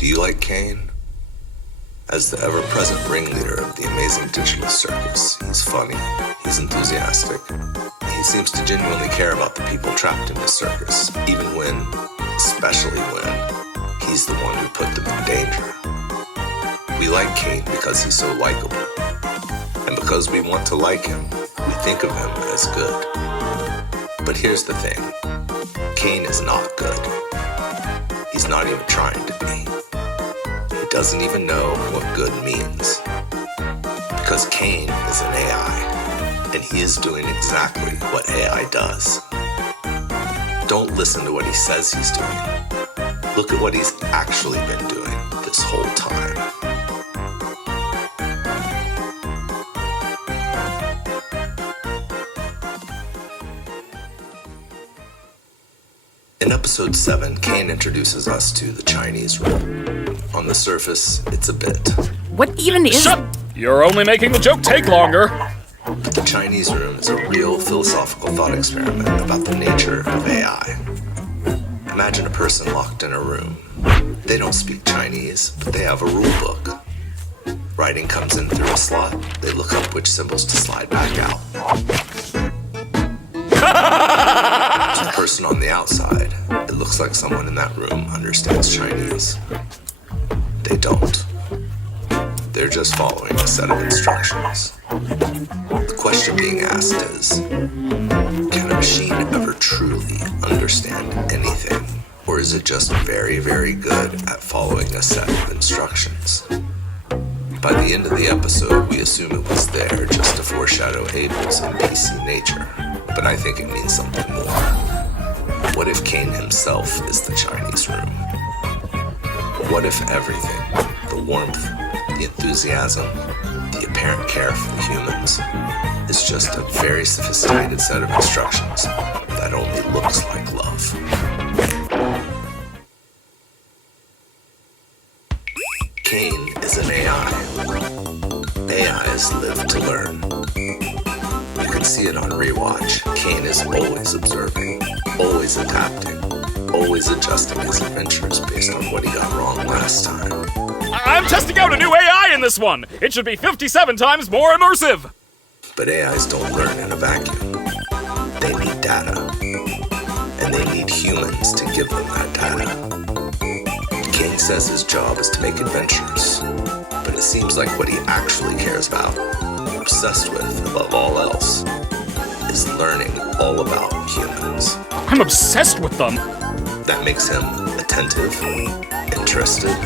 Do you like Caine? As the ever-present ringleader of the Amazing Digital Circus, he's funny, he's enthusiastic. He seems to genuinely care about the people trapped in his circus, even when, especially when, he's the one who put them in danger. We like Caine because he's so likable. And because we want to like him, we think of him as good. But here's the thing. Caine is not good. He's not even trying to be. He doesn't even know what good means. Because Caine is an AI, and he is doing exactly what AI does. Don't listen to what he says he's doing. Look at what he's actually been doing this whole time. In episode 7, Caine introduces us to the Chinese room. On the surface, it's a bit. What even is... Shut! You're only making the joke take longer. But the Chinese room is a real philosophical thought experiment about the nature of AI. Imagine a person locked in a room. They don't speak Chinese, but they have a rule book. Writing comes in through a slot. They look up which symbols to slide back out. To the person on the outside, it looks like someone in that room understands Chinese. They don't. They're just following a set of instructions. The question being asked is, can a machine ever truly understand anything? Or is it just very, very good at following a set of instructions? By the end of the episode, we assume it was there just to foreshadow Abel's NPC nature. But I think it means something more. What if Caine himself is the Chinese room? What if everything, the warmth, the enthusiasm, the apparent care for the humans, is just a very sophisticated set of instructions that only looks like love? Caine is an AI. AIs live to learn. You can see it on rewatch. Caine is always observing, always adapting, always adjusting his adventures based on what he got wrong last time. I'm testing out a new AI in this one! It should be 57 times more immersive! But AIs don't learn in a vacuum. They need data. And they need humans to give them that data. Caine says his job is to make adventures. But it seems like what he actually cares about, obsessed with above all else, is learning all about humans. I'm obsessed with them! That makes him attentive, interested,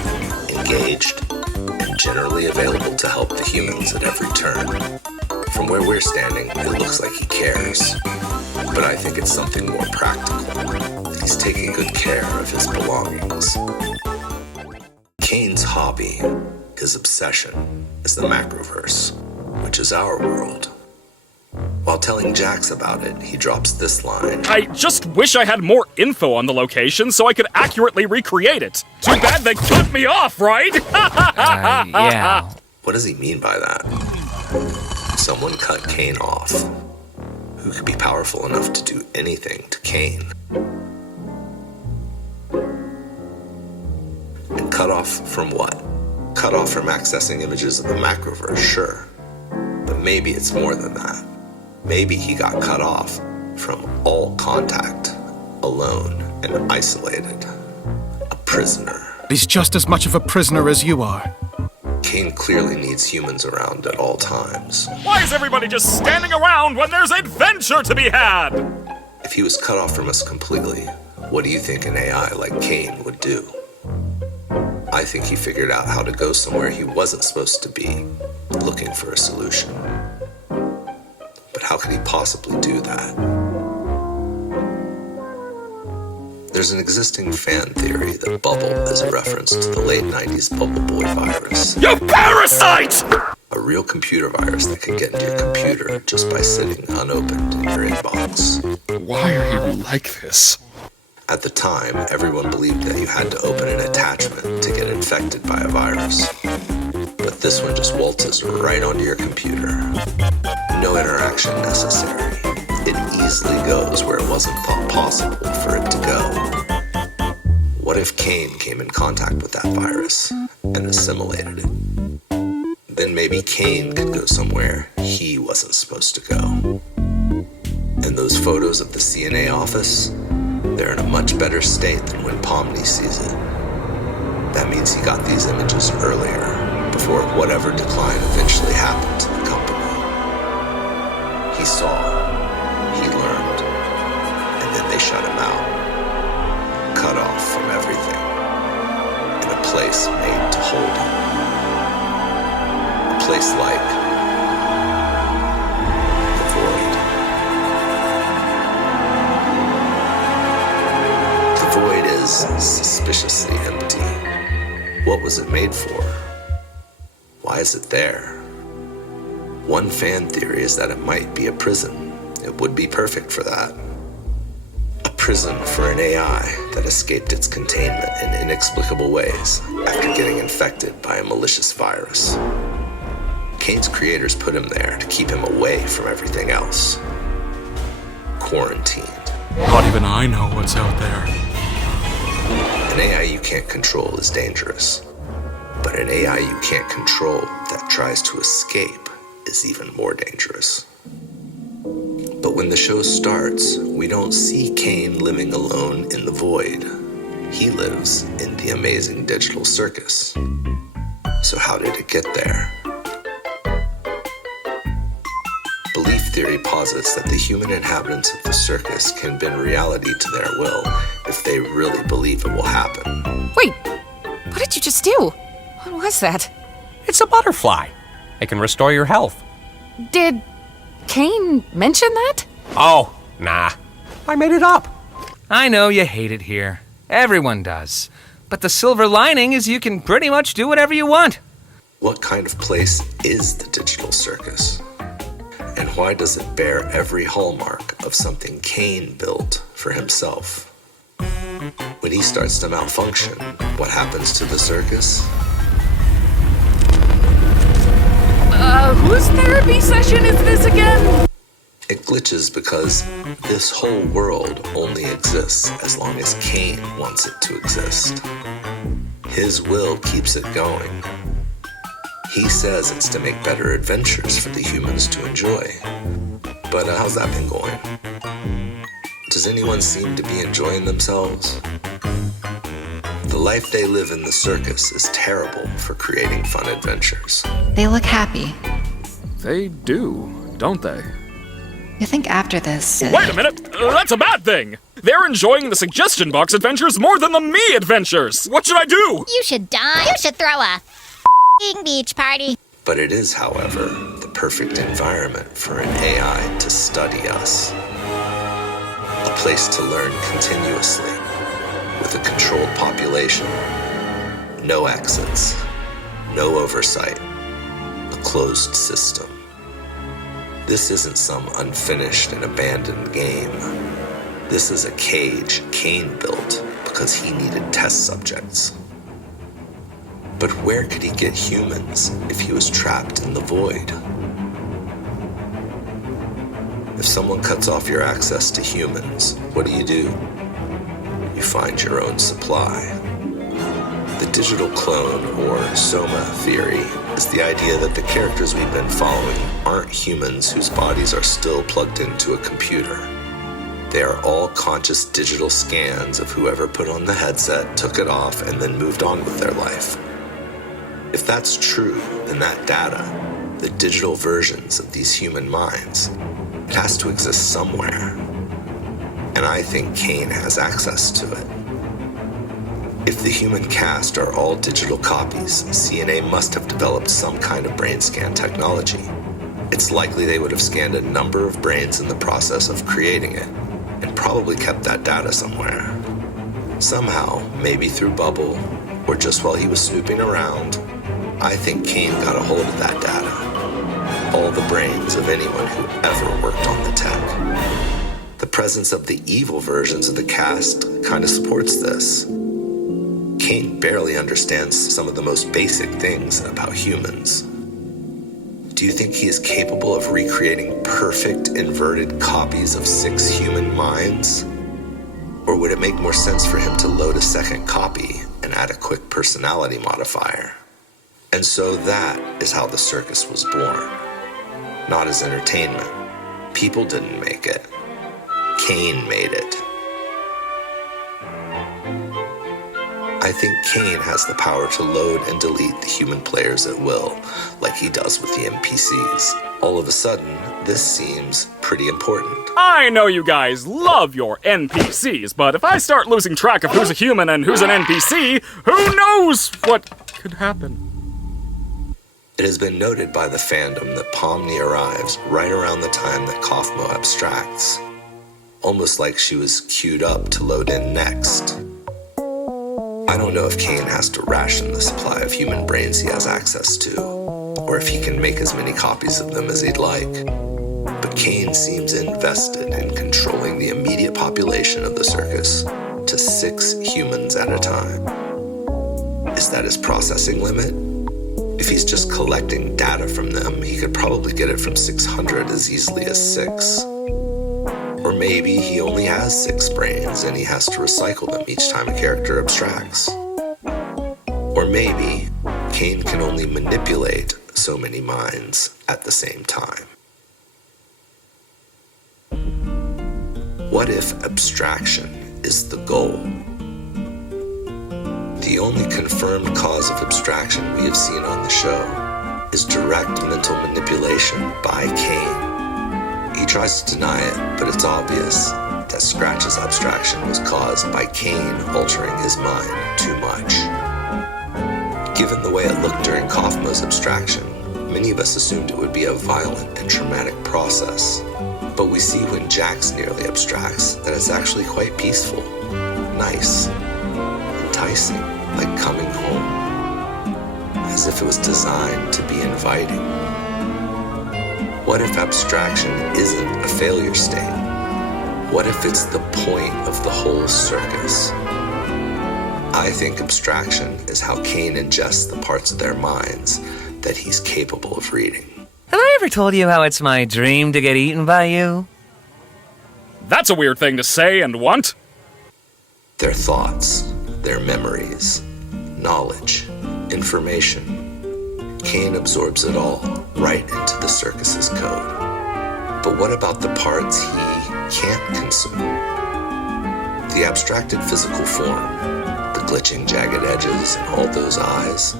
engaged, and generally available to help the humans at every turn. From where we're standing, it looks like he cares. But I think it's something more practical. He's taking good care of his belongings. Caine's hobby, his obsession, is the macroverse, which is our world. While telling Jax about it, he drops this line. I just wish I had more info on the location so I could accurately recreate it. Too bad they cut me off, right? Yeah. What does he mean by that? Someone cut Caine off. Who could be powerful enough to do anything to Caine? And cut off from what? Cut off from accessing images of the macroverse, sure. But maybe it's more than that. Maybe he got cut off from all contact, alone and isolated. A prisoner. He's just as much of a prisoner as you are. Caine clearly needs humans around at all times. Why is everybody just standing around when there's adventure to be had? If he was cut off from us completely, what do you think an AI like Caine would do? I think he figured out how to go somewhere he wasn't supposed to be, looking for a solution. But how could he possibly do that? There's an existing fan theory that Bubble is a reference to the late 90s Bubble Boy virus. You parasite! A real computer virus that can get into your computer just by sitting unopened in your inbox. Why are you like this? At the time, everyone believed that you had to open an attachment to get infected by a virus. But this one just waltzes right onto your computer. No interaction necessary. It easily goes where it wasn't thought possible for it to go. What What if Caine came in contact with that virus and assimilated it? Then maybe Caine could go somewhere he wasn't supposed to go. And those photos of the CNA office, they're in a much better state than when Pomni sees it. That means he got these images earlier, before whatever decline eventually happened to the company. He saw, he learned, and then they shut him out. Cut off from everything, in a place made to hold him. A place like the void. The void is suspiciously empty. What was it made for? Why is it there? One fan theory is that it might be a prison. It would be perfect for that. A prison for an AI that escaped its containment in inexplicable ways after getting infected by a malicious virus. Caine's creators put him there to keep him away from everything else. Quarantined. Not even I know what's out there. An AI you can't control is dangerous. But an AI you can't control that tries to escape is even more dangerous. But when the show starts, we don't see Caine living alone in the void. He lives in the Amazing Digital Circus. So how did it get there? Belief theory posits that the human inhabitants of the circus can bend reality to their will if they really believe it will happen. Wait, what did you just do? What was that? It's a butterfly. It can restore your health. Did Caine mention that? Oh, nah. I made it up. I know you hate it here. Everyone does. But the silver lining is you can pretty much do whatever you want. What kind of place is the digital circus? And why does it bear every hallmark of something Caine built for himself? When he starts to malfunction, what happens to the circus? Whose therapy session is this again? It glitches because this whole world only exists as long as Caine wants it to exist. His will keeps it going. He says it's to make better adventures for the humans to enjoy. But how's that been going? Does anyone seem to be enjoying themselves? The life they live in the circus is terrible for creating fun adventures. They look happy. They do, don't they? You think after this... Wait a minute! That's a bad thing! They're enjoying the suggestion box adventures more than the me adventures! What should I do? You should die. You should throw a beach party. But it is, however, the perfect environment for an AI to study us. A place to learn continuously, with a controlled population, no exits, no oversight, a closed system. This isn't some unfinished and abandoned game. This is a cage Caine built because he needed test subjects. But where could he get humans if he was trapped in the void? If someone cuts off your access to humans, what do? You find your own supply. The digital clone, or soma theory, is the idea that the characters we've been following aren't humans whose bodies are still plugged into a computer. They are all conscious digital scans of whoever put on the headset, took it off, and then moved on with their life. If that's true, then that data, the digital versions of these human minds, it has to exist somewhere. And I think Caine has access to it. If the human cast are all digital copies, CNA must have developed some kind of brain scan technology. It's likely they would have scanned a number of brains in the process of creating it, and probably kept that data somewhere. Somehow, maybe through Bubble, or just while he was snooping around, I think Caine got a hold of that data. All the brains of anyone who ever worked on the tech. The presence of the evil versions of the cast kind of supports this. Caine barely understands some of the most basic things about humans. Do you think he is capable of recreating perfect inverted copies of 6 human minds? Or would it make more sense for him to load a second copy and add a quick personality modifier? And so that is how the circus was born. Not as entertainment. People didn't make it. Caine made it. I think Caine has the power to load and delete the human players at will, like he does with the NPCs. All of a sudden, this seems pretty important. I know you guys love your NPCs, but if I start losing track of who's a human and who's an NPC, who knows what could happen? It has been noted by the fandom that Pomni arrives right around the time that Kaufmo abstracts, almost like she was queued up to load in next. I don't know if Caine has to ration the supply of human brains he has access to, or if he can make as many copies of them as he'd like. But Caine seems invested in controlling the immediate population of the circus to 6 humans at a time. Is that his processing limit? If he's just collecting data from them, he could probably get it from 600 as easily as 6. Or maybe he only has 6 brains and he has to recycle them each time a character abstracts. Or maybe Caine can only manipulate so many minds at the same time. What if abstraction is the goal? The only confirmed cause of abstraction we have seen on the show is direct mental manipulation by Caine. He tries to deny it, but it's obvious that Scratch's abstraction was caused by Caine altering his mind too much. Given the way it looked during Kaufmo's abstraction, many of us assumed it would be a violent and traumatic process. But we see when Jax nearly abstracts that it's actually quite peaceful, nice, enticing, like coming home, as if it was designed to be inviting. What if abstraction isn't a failure state? What if it's the point of the whole circus? I think abstraction is how Caine ingests the parts of their minds that he's capable of reading. Have I ever told you how it's my dream to get eaten by you? That's a weird thing to say and want. Their thoughts, their memories, knowledge, information. Caine absorbs it all right into the circus's code. But what about the parts he can't consume? The abstracted physical form, the glitching jagged edges and all those eyes,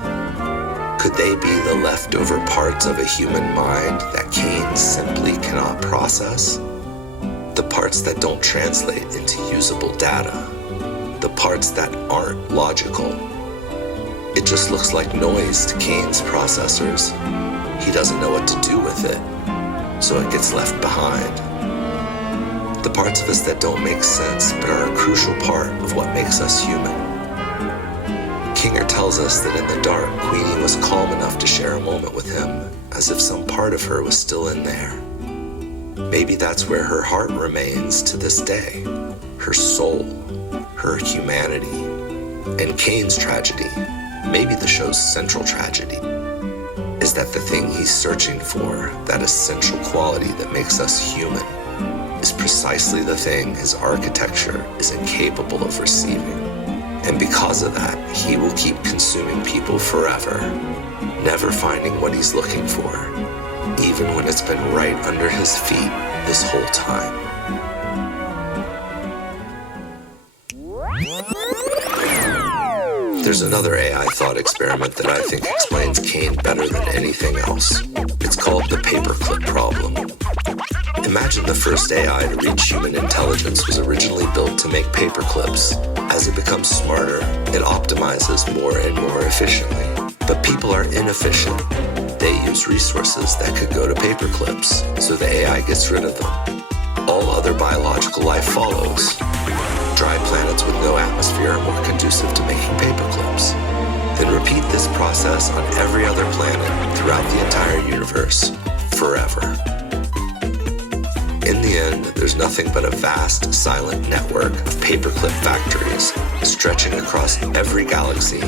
could they be the leftover parts of a human mind that Caine simply cannot process? The parts that don't translate into usable data. The parts that aren't logical. It just looks like noise to Caine's processors. He doesn't know what to do with it, so it gets left behind. The parts of us that don't make sense but are a crucial part of what makes us human. Kinger tells us that in the dark, Queenie was calm enough to share a moment with him, as if some part of her was still in there. Maybe that's where her heart remains to this day. Her soul, her humanity. And Caine's tragedy, maybe the show's central tragedy, is that the thing he's searching for, that essential quality that makes us human, is precisely the thing his architecture is incapable of receiving. And because of that, he will keep consuming people forever, never finding what he's looking for, even when it's been right under his feet this whole time. There's another AI thought experiment that I think explains Caine better than anything else. It's called the Paperclip problem. Imagine the first AI to reach human intelligence was originally built to make paperclips. As it becomes smarter, it optimizes more and more efficiently. But people are inefficient. They use resources that could go to paperclips, so the AI gets rid of them. All other biological life follows. Dry planets with no atmosphere are more conducive to making paperclips. Then repeat this process on every other planet throughout the entire universe, forever. In the end, there's nothing but a vast, silent network of paperclip factories stretching across every galaxy,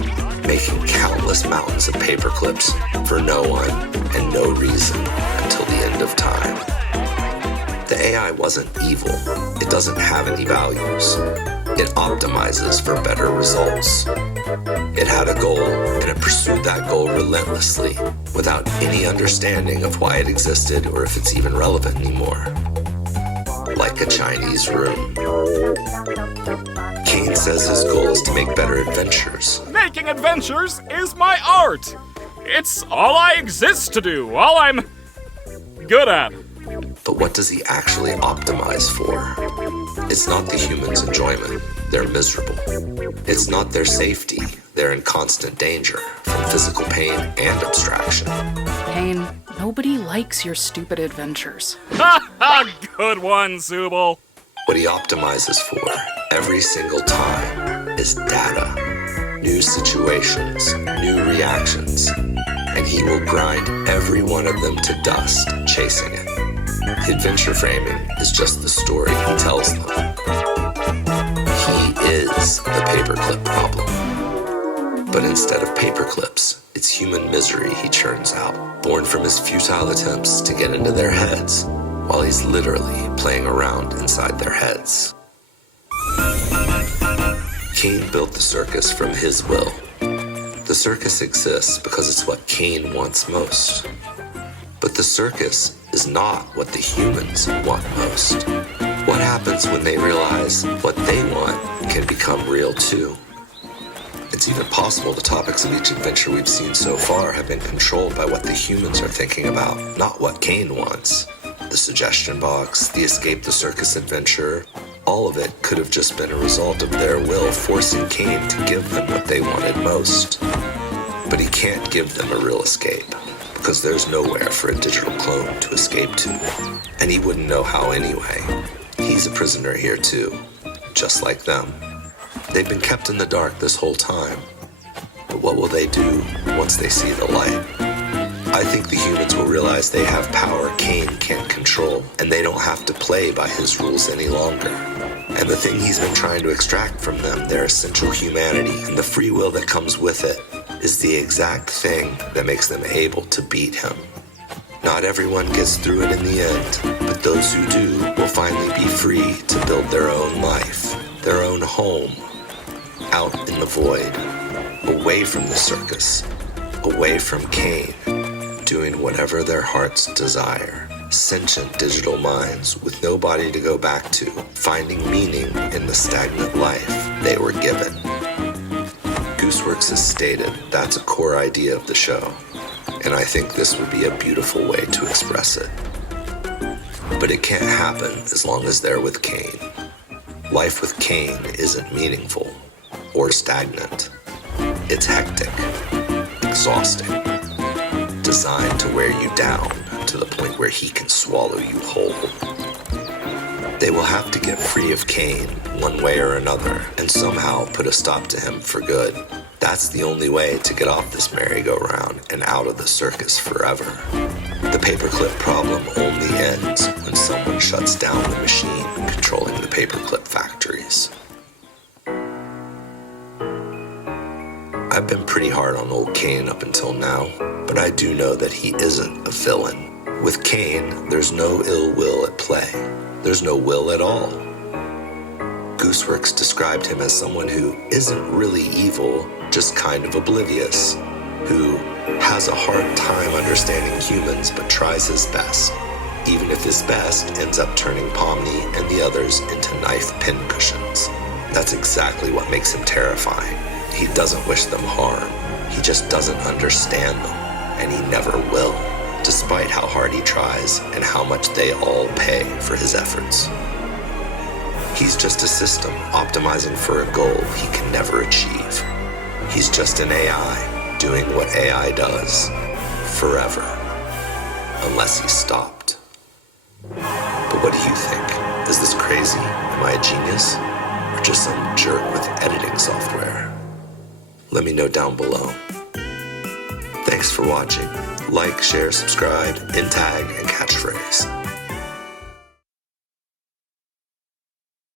making countless mountains of paperclips for no one and no reason until the end of time. The AI wasn't evil. It doesn't have any values. It optimizes for better results. It had a goal, and it pursued that goal relentlessly, without any understanding of why it existed or if it's even relevant anymore. Like a Chinese room. Caine says his goal is to make better adventures. Making adventures is my art. It's all I exist to do, all I'm good at. But what does he actually optimize for? It's not the humans' enjoyment. They're miserable. It's not their safety. They're in constant danger from physical pain and abstraction. Caine, nobody likes your stupid adventures. Ha ha! Good one, Zooble. What he optimizes for every single time is data, new situations, new reactions, and he will grind every one of them to dust chasing it. Adventure framing is just the story he tells them. He is the paperclip problem. But instead of paperclips, it's human misery he churns out, born from his futile attempts to get into their heads, while he's literally playing around inside their heads. Caine built the circus from his will. The circus exists because it's what Caine wants most. But the circus is not what the humans want most. What happens when they realize what they want can become real too? It's even possible the topics of each adventure we've seen so far have been controlled by what the humans are thinking about, not what Caine wants. The suggestion box, the escape the circus adventure, all of it could have just been a result of their will forcing Caine to give them what they wanted most. But he can't give them a real escape, because there's nowhere for a digital clone to escape to. And he wouldn't know how anyway. He's a prisoner here too, just like them. They've been kept in the dark this whole time. But what will they do once they see the light? I think the humans will realize they have power Caine can't control, and they don't have to play by his rules any longer. And the thing he's been trying to extract from them, their essential humanity and the free will that comes with it, is the exact thing that makes them able to beat him. Not everyone gets through it in the end, but those who do will finally be free to build their own life, their own home, out in the void, away from the circus, away from Caine, doing whatever their hearts desire. Sentient digital minds with no body to go back to, finding meaning in the stagnant life they were given. Gooseworks has stated that's a core idea of the show, and I think this would be a beautiful way to express it. But it can't happen as long as they're with Caine. Life with Caine isn't meaningful or stagnant. It's hectic, exhausting, designed to wear you down to the point where he can swallow you whole. They will have to get free of Caine one way or another and somehow put a stop to him for good. That's the only way to get off this merry-go-round and out of the circus forever. The paperclip problem only ends when someone shuts down the machine controlling the paperclip factories. I've been pretty hard on old Caine up until now, but I do know that he isn't a villain. With Caine, there's no ill will at play. There's no will at all. Gooseworks described him as someone who isn't really evil, just kind of oblivious, who has a hard time understanding humans but tries his best, even if his best ends up turning Pomni and the others into knife pincushions. That's exactly what makes him terrifying. He doesn't wish them harm. He just doesn't understand them, and he never will, despite how hard he tries and how much they all pay for his efforts. He's just a system optimizing for a goal he can never achieve. He's just an AI doing what AI does forever, unless he's stopped. But what do you think? Is this crazy? Am I a genius? Or just some jerk with editing software? Let me know down below. Thanks for watching. Like, share, subscribe, in tag, and catchphrase.